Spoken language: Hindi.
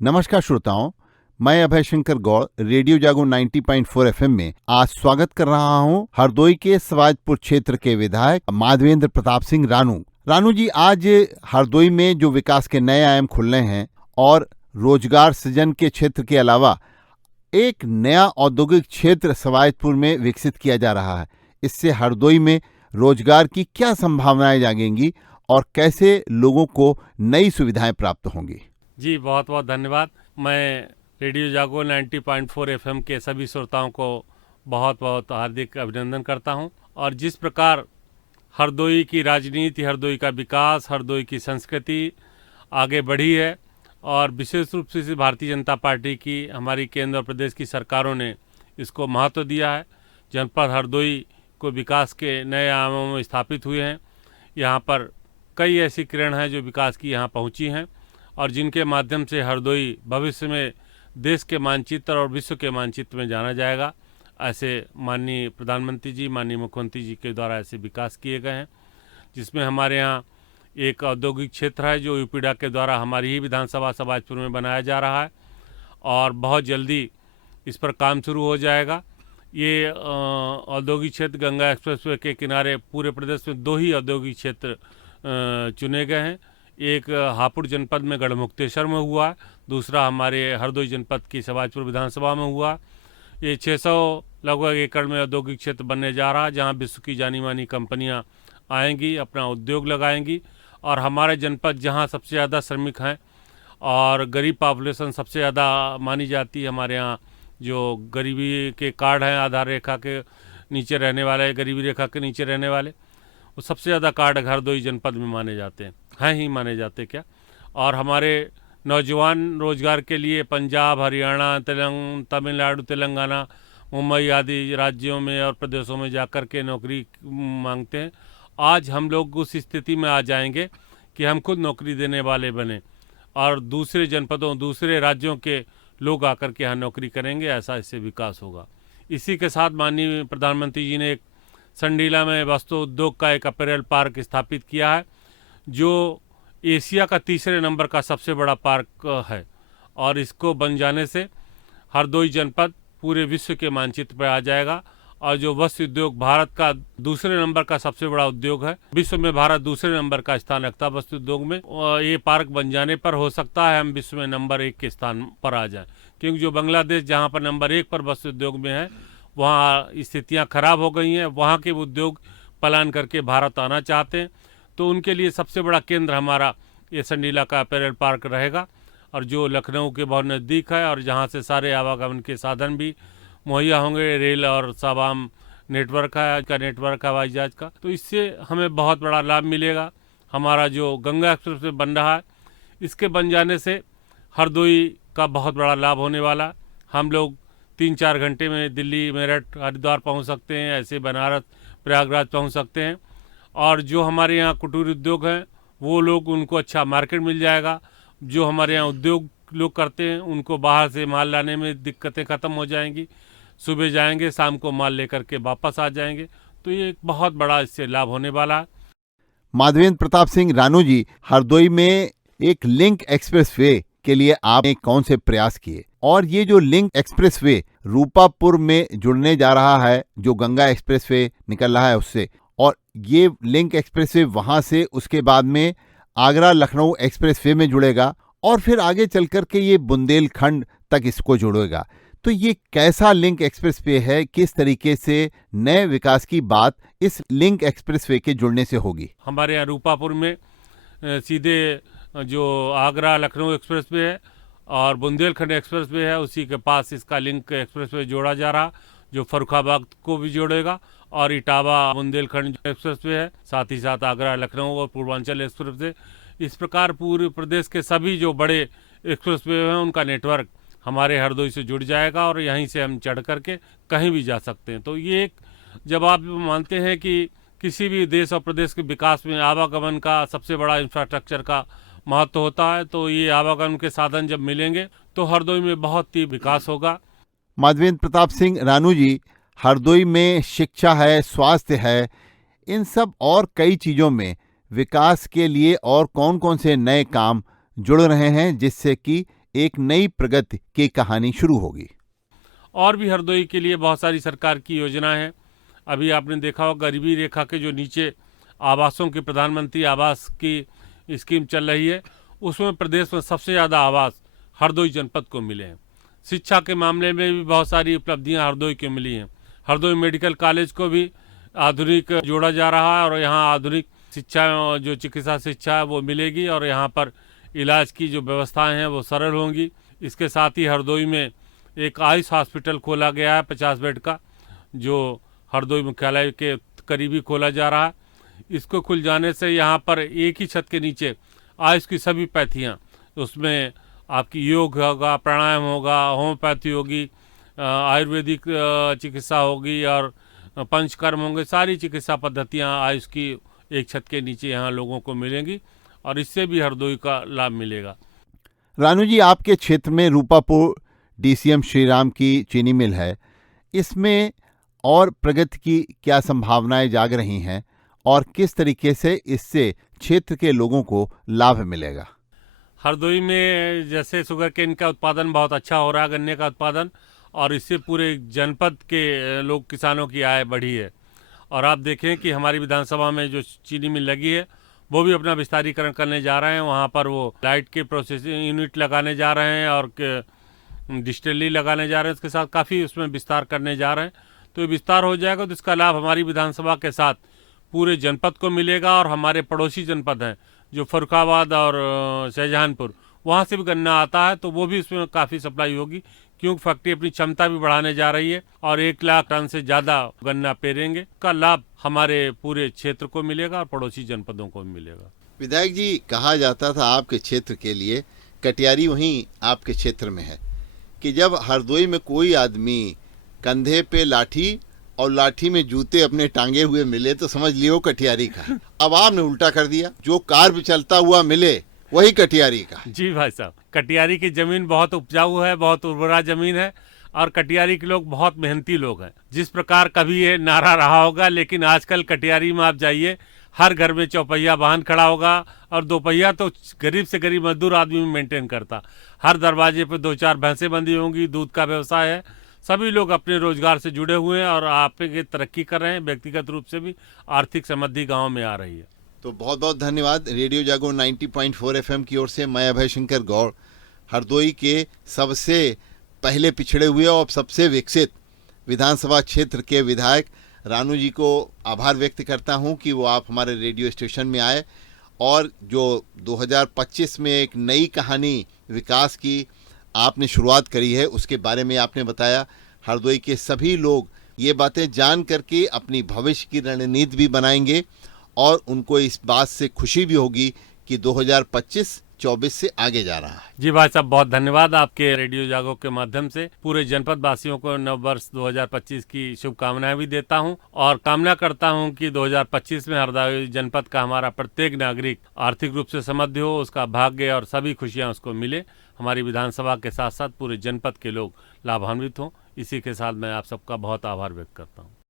नमस्कार श्रोताओं, मैं अभय शंकर गौड़ रेडियो जागो 90.4 एफएम में आज स्वागत कर रहा हूं हरदोई के सवाजपुर क्षेत्र के विधायक माधवेंद्र प्रताप सिंह रानू। रानू जी, आज हरदोई में जो विकास के नए आयाम खुल रहे हैं और रोजगार सृजन के क्षेत्र के अलावा एक नया औद्योगिक क्षेत्र सवाजपुर में विकसित किया जा रहा है। इससे हरदोई में रोजगार की क्या संभावनाएं जागेंगी और कैसे लोगों को नई सुविधाएं प्राप्त होंगी? जी, बहुत बहुत धन्यवाद। मैं रेडियो जागो 90.4 एफएम के सभी श्रोताओं को बहुत बहुत हार्दिक अभिनंदन करता हूं। और जिस प्रकार हरदोई की राजनीति, हरदोई का विकास, हरदोई की संस्कृति आगे बढ़ी है और विशेष रूप से भारतीय जनता पार्टी की, हमारी केंद्र और प्रदेश की सरकारों ने इसको महत्व दिया है। जनपद हरदोई को विकास के नए आयामों में स्थापित हुए हैं। यहाँ पर कई ऐसी किरण हैं जो विकास की यहाँ पहुँची हैं और जिनके माध्यम से हरदोई भविष्य में देश के मानचित्र और विश्व के मानचित्र में जाना जाएगा। ऐसे माननीय प्रधानमंत्री जी, माननीय मुख्यमंत्री जी के द्वारा ऐसे विकास किए गए हैं, जिसमें हमारे यहाँ एक औद्योगिक क्षेत्र है जो यूपीडा के द्वारा हमारी ही विधानसभा सवाजपुर में बनाया जा रहा है और बहुत जल्दी इस पर काम शुरू हो जाएगा। ये औद्योगिक क्षेत्र गंगा एक्सप्रेसवे के किनारे पूरे प्रदेश में 2 ही औद्योगिक क्षेत्र चुने गए हैं। एक हापुड़ जनपद में गढ़मुक्तेश्वर में हुआ, दूसरा हमारे हरदोई जनपद की सवाजपुर विधानसभा में हुआ। ये 600 लगभग एकड़ में औद्योगिक क्षेत्र बनने जा रहा है, जहां विश्व की जानी मानी कंपनियां आएंगी, अपना उद्योग लगाएंगी। और हमारे जनपद जहां सबसे ज़्यादा श्रमिक हैं और गरीब पॉपुलेशन सबसे ज़्यादा मानी जाती है, हमारे यहाँ जो गरीबी के कार्ड हैं, आधार रेखा के नीचे रहने वाले, गरीबी रेखा के नीचे रहने वाले, वो सबसे ज़्यादा कार्ड हरदोई जनपद में माने जाते हैं ही माने जाते क्या। और हमारे नौजवान रोजगार के लिए पंजाब, हरियाणा, तमिलनाडु, तेलंगाना, मुंबई आदि राज्यों में और प्रदेशों में जाकर के नौकरी मांगते हैं। आज हम लोग उस स्थिति में आ जाएंगे कि हम खुद नौकरी देने वाले बने और दूसरे जनपदों, दूसरे राज्यों के लोग आकर के यहाँ नौकरी करेंगे। ऐसा इससे विकास होगा। इसी के साथ माननीय प्रधानमंत्री जी ने एक संडीला में वस्त्र उद्योग का एक अपैरल पार्क स्थापित किया है, जो एशिया का 3रे नंबर का सबसे बड़ा पार्क है। और इसको बन जाने से हरदोई जनपद पूरे विश्व के मानचित्र पर आ जाएगा। और जो वस्त्र उद्योग भारत का 2रे नंबर का सबसे बड़ा उद्योग है, विश्व में भारत 2रे नंबर का स्थान रखता है वस्त्र उद्योग में। और ये पार्क बन जाने पर हो सकता है हम विश्व में नंबर 1 के स्थान पर आ जाएं, क्योंकि जो बांग्लादेश जहाँ पर नंबर 1 पर वस्त्र उद्योग में है, वहाँ स्थितियाँ खराब हो गई हैं। वहाँ के उद्योग पलायन करके भारत आना चाहते हैं, तो उनके लिए सबसे बड़ा केंद्र हमारा ये संडीला का अपैरल पार्क रहेगा। और जो लखनऊ के बहुत नज़दीक है और जहाँ से सारे आवागमन के साधन भी मुहैया होंगे, रेल और साबाम नेटवर्क है, का नेटवर्क हवाई जहाज का, तो इससे हमें बहुत बड़ा लाभ मिलेगा। हमारा जो गंगा एक्सप्रेस बन रहा है, इसके बन जाने से हरदोई का बहुत बड़ा लाभ होने वाला। हम लोग 3-4 घंटे में दिल्ली, मेरठ, हरिद्वार पहुंच सकते हैं, ऐसे बनारस, प्रयागराज पहुंच सकते हैं। और जो हमारे यहाँ कुटीर उद्योग हैं, वो लोग, उनको अच्छा मार्केट मिल जाएगा। जो हमारे यहाँ उद्योग लोग करते हैं, उनको बाहर से माल लाने में दिक्कतें ख़त्म हो जाएंगी। सुबह जाएंगे, शाम को माल लेकर के वापस आ जाएंगे। तो ये एक बहुत बड़ा इससे लाभ होने वाला है। माधवेंद्र प्रताप सिंह रानू जी, हरदोई में एक लिंक एक्सप्रेसवे के लिए आपने कौन से प्रयास किए, और ये जो लिंक एक्सप्रेसवे रूपापुर में जुड़ने जा रहा है, जो गंगा एक्सप्रेसवे निकल रहा है उससे, और ये लिंक एक्सप्रेसवे वहां से उसके बाद में आगरा लखनऊ एक्सप्रेसवे में जुड़ेगा और फिर आगे चल कर के ये बुंदेलखंड तक इसको जोड़ेगा, तो ये कैसा लिंक एक्सप्रेसवे है? किस तरीके से नए विकास की बात इस लिंक एक्सप्रेसवे के जुड़ने से होगी? हमारे यहाँ रूपापुर में सीधे जो आगरा लखनऊ एक्सप्रेसवे है और बुंदेलखंड एक्सप्रेसवे है, उसी के पास इसका लिंक एक्सप्रेसवे जोड़ा जा रहा, जो फर्रुखाबाद को भी जोड़ेगा। और इटावा बुंदेलखंड एक्सप्रेसवे है, साथ ही साथ आगरा लखनऊ और पूर्वांचल एक्सप्रेसवे। इस प्रकार पूरे प्रदेश के सभी जो बड़े एक्सप्रेसवे हैं, उनका नेटवर्क हमारे हरदोई से जुड़ जाएगा और यहीं से हम चढ़ करके कहीं भी जा सकते हैं। तो ये एक, जब आप मानते हैं कि किसी भी देश और प्रदेश के विकास में आवागमन का सबसे बड़ा इंफ्रास्ट्रक्चर का महत्व होता है, तो ये आवागमन के साधन जब मिलेंगे तो हरदोई में बहुत ही विकास होगा। माधवेंद्र प्रताप सिंह रानू जी, हरदोई में शिक्षा है, स्वास्थ्य है, इन सब और कई चीज़ों में विकास के लिए और कौन कौन से नए काम जुड़ रहे हैं जिससे कि एक नई प्रगति की कहानी शुरू होगी। और भी हरदोई के लिए बहुत सारी सरकार की योजनाएं हैं। अभी आपने देखा होगा गरीबी रेखा के जो नीचे आवासों की प्रधानमंत्री आवास की स्कीम चल रही है, उसमें प्रदेश में सबसे ज़्यादा आवास हरदोई जनपद को मिले हैं। शिक्षा के मामले में भी बहुत सारी उपलब्धियां हरदोई को मिली हैं। हरदोई मेडिकल कॉलेज को भी आधुनिक जोड़ा जा रहा है और यहाँ आधुनिक शिक्षा जो चिकित्सा शिक्षा है वो मिलेगी और यहाँ पर इलाज की जो व्यवस्थाएं हैं वो सरल होंगी। इसके साथ ही हरदोई में एक आयुष हॉस्पिटल खोला गया है 50 बेड का, जो हरदोई मुख्यालय के करीब ही खोला जा रहा है। इसको खुल जाने से यहाँ पर एक ही छत के नीचे आयुष की सभी पैथियाँ, उसमें आपकी योग होगा, प्राणायाम होगा, होम्योपैथी होगी, आयुर्वेदिक चिकित्सा होगी और पंचकर्म होंगे। सारी चिकित्सा पद्धतियाँ आयुष की एक छत के नीचे यहाँ लोगों को मिलेंगी और इससे भी हरदोई का लाभ मिलेगा। रानू जी, आपके क्षेत्र में रूपापुर डीसीएम श्रीराम की चीनी मिल है, इसमें और प्रगति की क्या संभावनाएं जाग रही हैं और किस तरीके से इससे क्षेत्र के लोगों को लाभ मिलेगा? हरदोई में जैसे शुगर केन का उत्पादन बहुत अच्छा हो रहा है, गन्ने का उत्पादन, और इससे पूरे जनपद के लोग किसानों की आय बढ़ी है। और आप देखें कि हमारी विधानसभा में जो चीनी मिल लगी है वो भी अपना विस्तारीकरण करने जा रहे हैं। वहाँ पर वो लाइट के प्रोसेसिंग यूनिट लगाने जा रहे हैं और डिस्टिलरी लगाने जा रहे हैं। इसके साथ काफ़ी उसमें विस्तार करने जा रहे हैं। तो ये विस्तार हो जाएगा तो इसका लाभ हमारी विधानसभा के साथ पूरे जनपद को मिलेगा। और हमारे पड़ोसी जनपद हैं जो फर्रुखाबाद और शाहजहानपुर, वहाँ से भी गन्ना आता है, तो वो भी इसमें काफ़ी सप्लाई होगी, क्योंकि फैक्ट्री अपनी क्षमता भी बढ़ाने जा रही है और 1 लाख टन से ज़्यादा गन्ना पेरेंगे। का लाभ हमारे पूरे क्षेत्र को मिलेगा और पड़ोसी जनपदों को भी मिलेगा। विधायक जी, कहा जाता था आपके क्षेत्र के लिए, कटियारी वहीं आपके क्षेत्र में है, कि जब हरदोई में कोई आदमी कंधे पे लाठी और लाठी में जूते अपने टांगे हुए मिले तो समझ लियो कटियारी का। अब आपने उल्टा कर दिया, जो कार पे चलता हुआ मिले वही कटियारी का। जी भाई साहब, कटियारी की जमीन बहुत उपजाऊ है, बहुत उर्वरा जमीन है और कटियारी के लोग बहुत मेहनती लोग हैं। जिस प्रकार कभी ये नारा रहा होगा, लेकिन आजकल कटियारी में आप जाइए, हर घर में चौपहिया वाहन खड़ा होगा और दोपहिया तो गरीब से गरीब मजदूर आदमी मेंटेन करता। हर दरवाजे पे 2-4 भैंसें बंधी होंगी, दूध का व्यवसाय है। सभी लोग अपने रोजगार से जुड़े हुए हैं और आपके तरक्की कर रहे हैं। व्यक्तिगत रूप से भी आर्थिक समृद्धि गाँव में आ रही है। तो बहुत बहुत धन्यवाद। रेडियो जागरण 90.4 एफएम की ओर से मैं अभय शंकर गौड़, हरदोई के सबसे पहले पिछड़े हुए और सबसे विकसित विधानसभा क्षेत्र के विधायक रानू जी को आभार व्यक्त करता हूं कि वो आप हमारे रेडियो स्टेशन में आए और जो 2025 में एक नई कहानी विकास की आपने शुरुआत करी है उसके बारे में आपने बताया। हरदोई के सभी लोग ये बातें जान करके अपनी भविष्य की रणनीति भी बनाएंगे और उनको इस बात से खुशी भी होगी कि 2025-24 से आगे जा रहा है। जी भाई साहब, बहुत धन्यवाद। आपके रेडियो जागो के माध्यम से पूरे जनपद वासियों को नव वर्ष 2025 की शुभकामनाएं भी देता हूं और कामना करता हूं कि 2025 में हरदोई जनपद का हमारा प्रत्येक नागरिक आर्थिक रूप से समृद्ध हो, उसका भाग्य और सभी खुशियां उसको मिले। हमारी विधानसभा के साथ साथ पूरे जनपद के लोग लाभान्वित हों। इसी के साथ मैं आप सबका बहुत आभार व्यक्त करता हूँ।